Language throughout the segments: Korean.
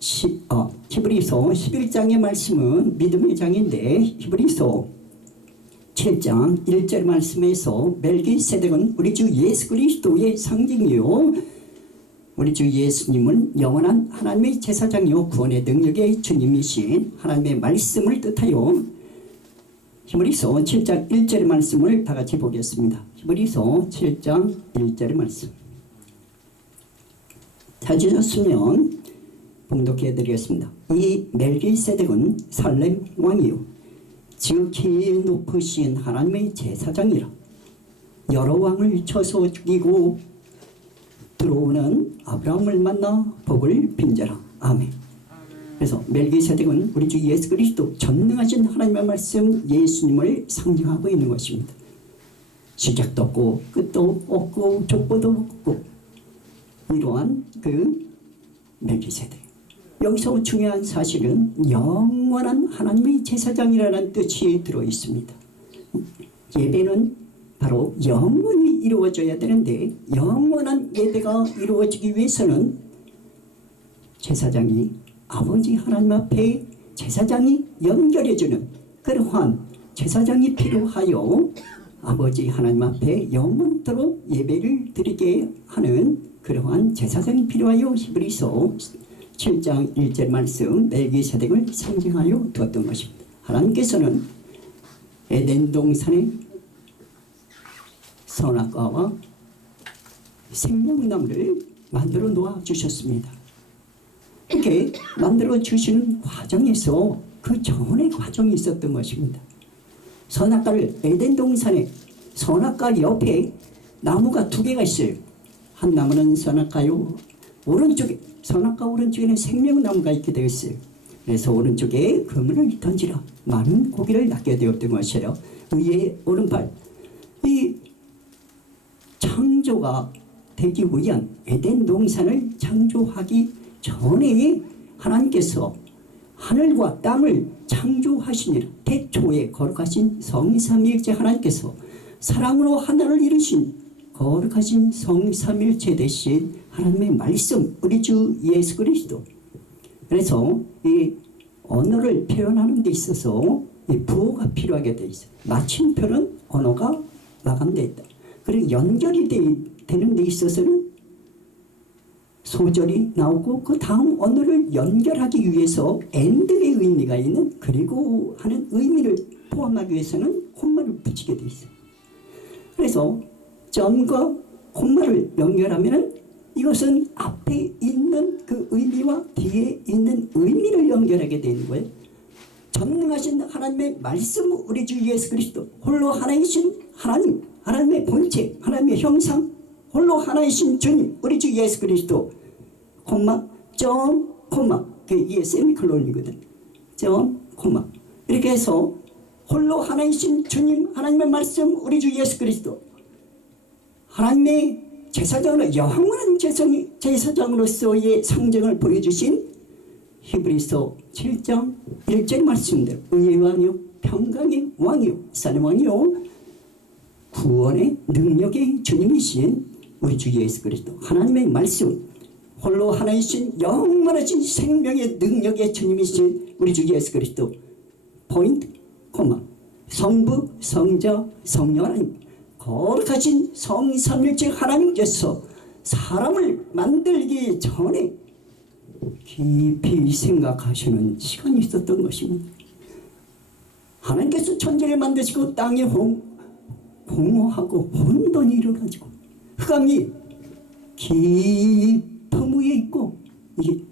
히브리서 11장의 말씀은 믿음의 장인데 히브리서 7장 1절 말씀에서 멜기세덱은 우리 주 예수 그리스도의 상징이요 우리 주 예수님은 영원한 하나님의 제사장이요 구원의 능력의 주님이신 하나님의 말씀을 뜻하여 히브리서 7장 1절의 말씀을 다 같이 보겠습니다. 히브리서 7장 1절의 말씀 찾으셨으면 봉독해 드리겠습니다. 이 멜기세덱은 살렘 왕이요 지극히 높으신 하나님의 제사장이라 여러 왕을 쳐서 죽이고 들어오는 아브라함을 만나 복을 빈자라. 아멘. 그래서 멜기세덱은 우리 주 예수 그리스도 전능하신 하나님의 말씀 예수님을 상징하고 있는 것입니다. 시작도 없고 끝도 없고 족보도 없고 이러한 그 멜기세덱. 여기서 중요한 사실은 영원한 하나님의 제사장이라는 뜻이 들어있습니다. 예배는 바로 영원히 이루어져야 되는데 영원한 예배가 이루어지기 위해서는 제사장이 아버지 하나님 앞에 제사장이 연결해주는 그러한 제사장이 필요하여 아버지 하나님 앞에 영원토록 예배를 드리게 하는 그러한 제사장이 필요하여 히브리서 7장 1절 말씀 멜기세덱을 상징하여 두었던 것입니다. 하나님께서는 에덴 동산에 선악과와 생명나무를 만들어 놓아 주셨습니다. 이렇게 만들어 주시는 과정에서 그 전의 과정이 있었던 것입니다. 선악과를 에덴 동산에 선악과 옆에 나무가 두 개가 있어요. 한 나무는 선악과요 오른쪽에 선악과 오른쪽에는 생명나무가 있게 되어 있어요. 그래서 오른쪽에 그물을 던지라 많은 고기를 낚게 되었던 것이에요. 위에 오른팔 이 창조가 되기 위한 에덴 동산을 창조하기 전에 하나님께서 하늘과 땅을 창조하시니라. 태초에 거룩하신 성삼위일체 하나님께서 사랑으로 하나를 이루신 거룩하신 성삼일체 되신 하나님의 말씀 우리 주 예수 그리스도. 그래서 이 언어를 표현하는 데 있어서 이 부호가 필요하게 돼 있어요. 마침표는 언어가 마감되어 있다. 그리고 연결이 되는 데 있어서는 소절이 나오고 그 다음 언어를 연결하기 위해서 엔드의 의미가 있는 그리고 하는 의미를 포함하기 위해서는 콤마를 붙이게 돼 있어요. 그래서 점과 콤마를 연결하면 이것은 앞에 있는 그 의미와 뒤에 있는 의미를 연결하게 되는 거예요. 전능하신 하나님의 말씀 우리 주 예수 그리스도 홀로 하나이신 하나님 하나님의 본체 하나님의 형상 홀로 하나이신 주님 우리 주 예수 그리스도 콤마 점 콤마 이게 세미콜론이거든. 점 콤마 이렇게 해서 홀로 하나이신 주님 하나님의 말씀 우리 주 예수 그리스도 하나님의 제사장으로 영원한 제사장으로서의 상징을 보여주신 히브리서 7장 1절 말씀대로 의의 왕이요 평강의 왕이요 살렘 왕이요 구원의 능력의 주님이신 우리 주 예수 그리스도 하나님의 말씀 홀로 하나이신 영원하신 생명의 능력의 주님이신 우리 주 예수 그리스도 포인트 코마 성부 성자 성령 하나님 거룩하신 성삼일체 하나님께서 사람을 만들기 전에 깊이 생각하시는 시간이 있었던 것입니다. 하나님께서 천지를 만드시고 땅에 공허하고 혼돈이 일어나지고 흑암이 깊음 위에 있고 이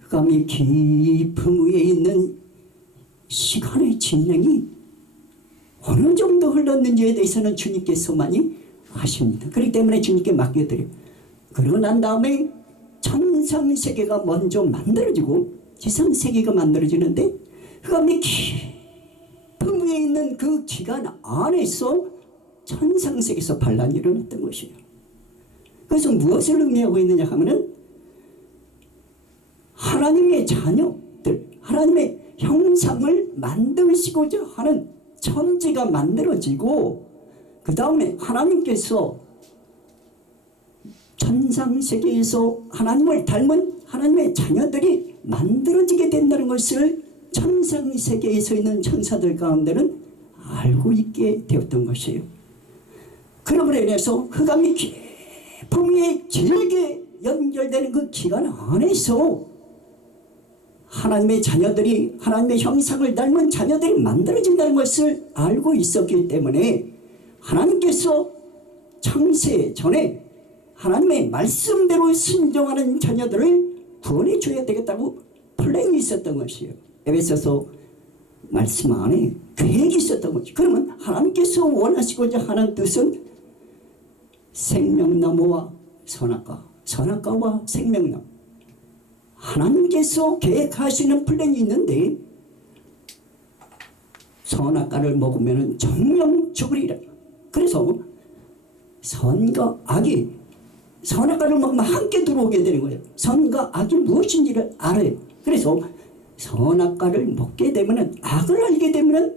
흑암이 깊음 위에 있는 시간의 진행이 어느 정도 흘렀는지에 대해서는 주님께서만이 아십니다. 그렇기 때문에 주님께 맡겨드려요. 그러고 난 다음에 천상세계가 먼저 만들어지고 지상세계가 만들어지는데 흑암이 깊은 위에 있는 그 기간 안에서 천상세계에서 반란이 일어났던 것이에요. 그래서 무엇을 의미하고 있느냐 하면은 하나님의 자녀들 하나님의 형상을 만드시고자 하는 천지가 만들어지고 그 다음에 하나님께서 천상세계에서 하나님을 닮은 하나님의 자녀들이 만들어지게 된다는 것을 천상세계에 서 있는 천사들 가운데는 알고 있게 되었던 것이에요. 그러므로 인해서 흑암이 깊은 위에 길게 연결되는 그 기간 안에서 하나님의 자녀들이, 하나님의 형상을 닮은 자녀들이 만들어진다는 것을 알고 있었기 때문에 하나님께서 창세 전에 하나님의 말씀대로 순종하는 자녀들을 구원해 줘야 되겠다고 플랜이 있었던 것이에요. 에베소서 말씀 안에 계획이 있었던 거죠. 그러면 하나님께서 원하시고자 하는 뜻은 생명나무와 선악과, 선악과와 생명나무, 하나님께서 계획하시는 플랜이 있는데 선악과를 먹으면 정령 죽으리라. 그래서 선과 악이, 선악과를 먹으면 함께 들어오게 되는 거예요. 선과 악이 무엇인지를 알아요. 그래서 선악과를 먹게 되면, 악을 알게 되면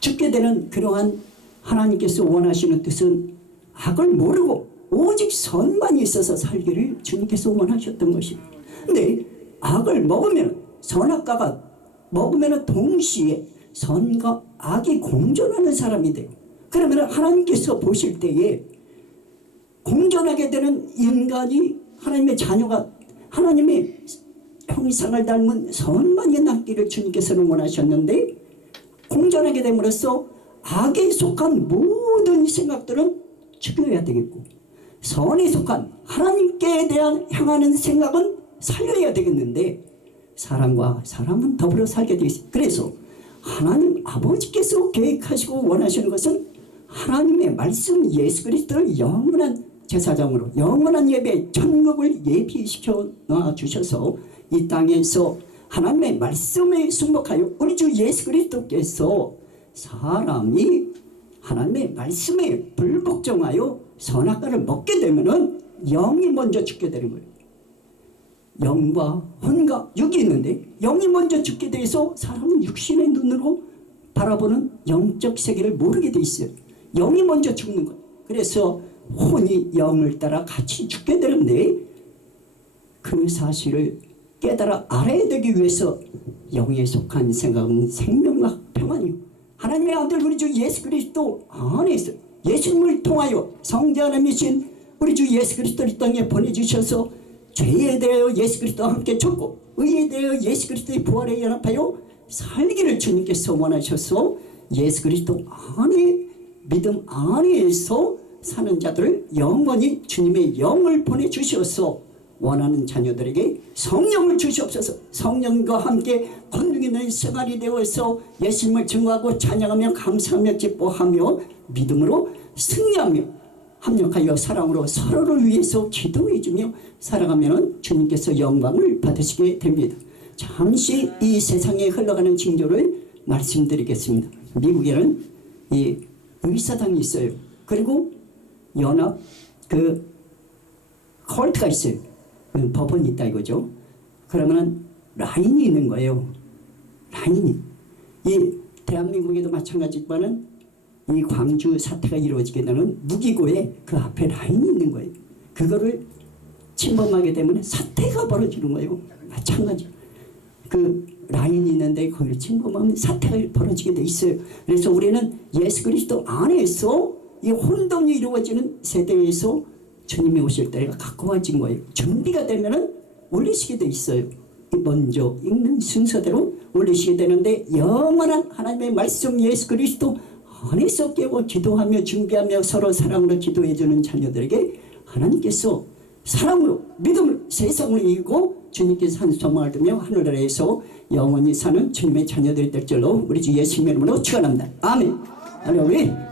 죽게 되는 그러한 하나님께서 원하시는 뜻은 악을 모르고 오직 선만 있어서 살기를 주님께서 원하셨던 것입니다. 근데 악을 먹으면, 선악과가 먹으면 동시에 선과 악이 공존하는 사람이 돼요. 그러면 하나님께서 보실 때에 공존하게 되는 인간이, 하나님의 자녀가 하나님의 형상을 닮은 선만이 남기를 주님께서는 원하셨는데, 공존하게 됨으로써 악에 속한 모든 생각들은 죽여야 되겠고, 선에 속한 하나님께 대한 향하는 생각은 살려야 되겠는데, 사람과 사람은 더불어 살게 되어 있습니다. 그래서 하나님 아버지께서 계획하시고 원하시는 것은 하나님의 말씀 예수 그리스도를 영원한 제사장으로, 영원한 예배, 천국을 예비시켜 놔주셔서 이 땅에서 하나님의 말씀에 순복하여 우리 주 예수 그리스도께서 사람이 하나님의 말씀에 불복종하여 선악과를 먹게 되면은 영이 먼저 죽게 되는 거예요. 영과 혼과 육이 있는데 영이 먼저 죽게 돼서 사람은 육신의 눈으로 바라보는 영적 세계를 모르게 돼 있어요. 영이 먼저 죽는 거예요. 그래서 혼이 영을 따라 같이 죽게 되는데, 그 사실을 깨달아 알아야 되기 위해서 영에 속한 생각은 생명과 평안이요, 하나님의 아들 우리 주 예수 그리스도 안에서 예수님을 통하여 성자 하나님이신 우리 주 예수 그리스도를 땅에 보내주셔서 죄에 대하여 예수 그리스도와 함께 죽고 의에 대하여 예수 그리스도의 부활에 연합하여 살기를 주님께서 원하셔서 예수 그리스도 안에, 믿음 안에서 사는 자들을 영원히 주님의 영을 보내주셔서 원하는 자녀들에게 성령을 주시옵소서. 성령과 함께 권능 있는 생활이 되어서 예수님을 증거하고 찬양하며 감사하며 기뻐하며 믿음으로 승리하며 합력하여 사랑으로 서로를 위해서 기도해주며 살아가면 주님께서 영광을 받으시게 됩니다. 잠시 이 세상에 흘러가는 징조를 말씀드리겠습니다. 미국에는 이 의사당이 있어요. 그리고 연합 컬트가 있어요. 법원이 있다 이거죠. 그러면 라인이 있는 거예요. 라인이. 이 대한민국에도 마찬가지지만은 이 광주 사태가 이루어지게 되는 무기고에 그 앞에 라인이 있는 거예요. 그거를 침범하게 되면 사태가 벌어지는 거예요. 마찬가지. 그 라인이 있는데 거기를 침범하면 사태가 벌어지게 돼 있어요. 그래서 우리는 예수 그리스도 안에서 이 혼돈이 이루어지는 세대에서 주님이 오실 때가 가까워진 거예요. 준비가 되면은 올리시게 돼 있어요. 먼저 읽는 순서대로 올리시게 되는데, 영원한 하나님의 말씀 예수 그리스도 안에서 깨고 기도하며 준비하며 서로 사랑으로 기도해주는 자녀들에게 하나님께서 사랑으로 믿음으로 세상을 이기고 주님께서 한 소망을 두며 하늘나라에서 영원히 사는 주님의 자녀들이 될 줄로 우리 주 예수님의 이름으로 축원합니다. 아멘. 할렐루야.